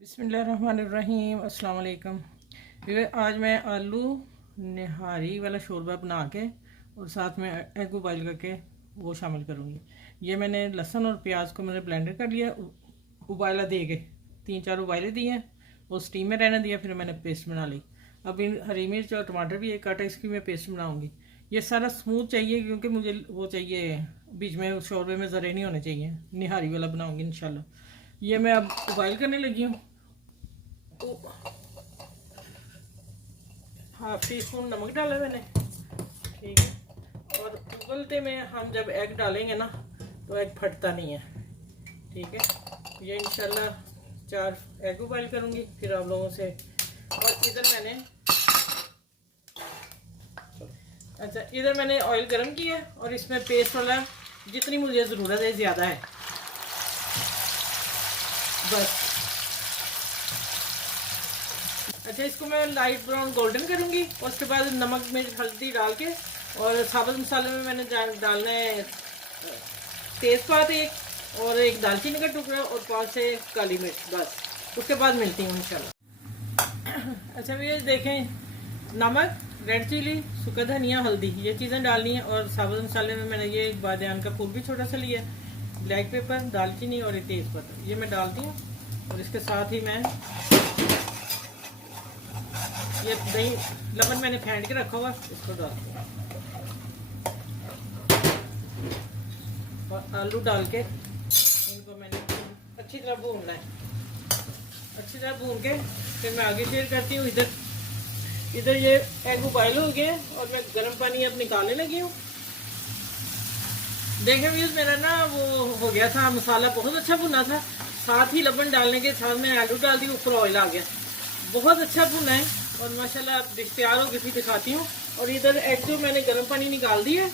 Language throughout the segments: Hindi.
बिस्मिल्लाहिर्रहमानिर्रहीम अस्सलाम वालेकुम। आज मैं आलू निहारी वाला शोरबा बना के और साथ में एग बॉयल करके वो शामिल करूँगी। ये मैंने लहसुन और प्याज को मैंने ब्लेंडर कर लिया, उबाला दे के 3-4 उबाले दिए, वो स्टीम में रहने दिया, फिर मैंने पेस्ट बना ली। अब इन हरी मिर्च और टमाटर भी एक काटा, इसकी मैं पेस्ट बनाऊँगी। ये सारा स्मूथ चाहिए क्योंकि मुझे वो चाहिए बीच में शोरबे में ज़रे नहीं होने चाहिए, निहारी वाला बनाऊँगी इंशाल्लाह। ये मैं अब बॉयल करने लगी हूँ। हाफ टी स्पून नमक डाला मैंने, ठीक है। और उबलते में हम जब एग डालेंगे ना तो एग फटता नहीं है, ठीक है। ये इंशाल्लाह 4 एग बॉयल करूँगी फिर आप लोगों से। और इधर मैंने ऑयल गरम किया और इसमें पेस्ट वाला जितनी मुझे ज़रूरत है, ज़्यादा है बस। अच्छा, इसको मैं लाइट ब्राउन गोल्डन करूँगी और उसके बाद नमक मिर्च हल्दी डाल के और साबुत मसाले में मैंने डालना है तेज़पात एक और एक दालचीनी का टुकड़ा और 5 से काली मिर्च, बस। उसके बाद मिलती हूँ इंशाल्लाह। अच्छा भैया देखें, नमक, रेड चिली, सूखा धनिया, हल्दी, ये चीज़ें डालनी है। और साबुत मसाले में मैंने ये बादियान का फूल भी छोटा सा लिया, ब्लैक पेपर, दालचीनी और तेज़पत्ता, ये मैं डालती हूँ। और इसके साथ ही मैं ये दही लबन मैंने फेंट के रखा हुआ, इसको डालती हूँ और आलू डाल के इनको मैंने अच्छी तरह भूनना है। अच्छी तरह भून के फिर मैं आगे शेयर करती हूँ। इधर ये एग बॉयल हो गए और मैं गर्म पानी अब निकालने लगी हूँ। देखें व्यूज, मेरा ना वो हो गया था, मसाला बहुत अच्छा भुना था, साथ ही लबन डालने के साथ में आलू डाल दी, ऊपर ऑयल आ गया, बहुत अच्छा भुना है। और माशाल्लाह अब तैयार हो गई, फिर दिखाती हूँ। और इधर एग जो मैंने गर्म पानी निकाल दिया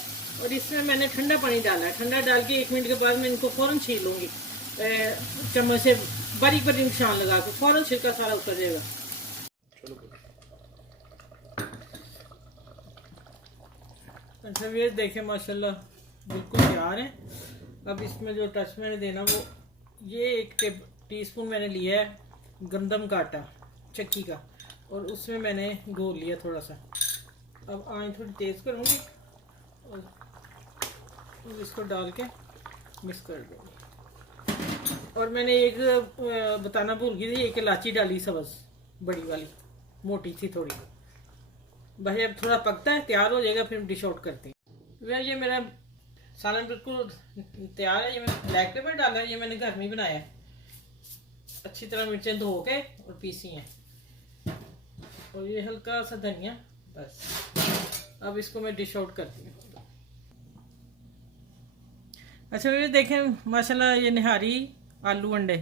और इसमें मैंने ठंडा पानी डाला है। ठंडा डाल के 1 मिनट के बाद मैं इनको फ़ौरन छील लूँगी, चम्मच से बारीक बारीक निशान लगा के फ़ौरन छिलका सारा उतर जाएगा। अच्छा ये देखें, माशाल्लाह बिल्कुल तैयार है। अब इसमें जो टच मैंने देना वो ये 1 टीस्पून मैंने लिया है गंदम का आटा चक्की का, और उसमें मैंने घोल लिया थोड़ा सा। अब आँच थोड़ी तेज़ करूँगी और इसको डाल के मिक्स कर दूँगी। और मैंने एक बताना भूल गई थी, एक इलायची डाली सब्ज़, बड़ी वाली, मोटी थी थोड़ी। भाई अब थोड़ा पकता है, तैयार हो जाएगा, फिर डिश आउट करते हैं। वह ये मेरा सालन बिल्कुल तैयार है। ये मैंने ब्लैक पेपर डाला है, ये मैंने घर में बनाया है, अच्छी तरह मिर्चें धो के और पीसी हैं, और ये हल्का सा धनिया, बस। अब इसको मैं डिश आउट करती हूँ। अच्छा ये देखें, माशाल्लाह ये निहारी आलू अंडे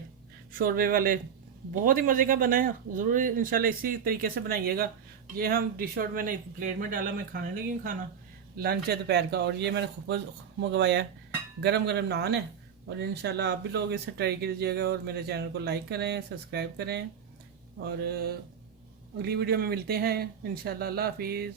शोरबे वाले बहुत ही मज़े का बना है। ज़रूर इंशाल्लाह इसी तरीके से बनाइएगा। ये हम डिश आउट मैंने प्लेट में डाला, मैं खाने लगी हूँ, खाना लंच है दोपहर का। और ये मैंने खूब मंगवाया है, गरम गरम नान है। और इंशाल्लाह आप भी लोग इसे ट्राई कीजिएगा और मेरे चैनल को लाइक करें, सब्सक्राइब करें। और अगली वीडियो में मिलते हैं इंशाल्लाह। अल्लाह हाफिज़।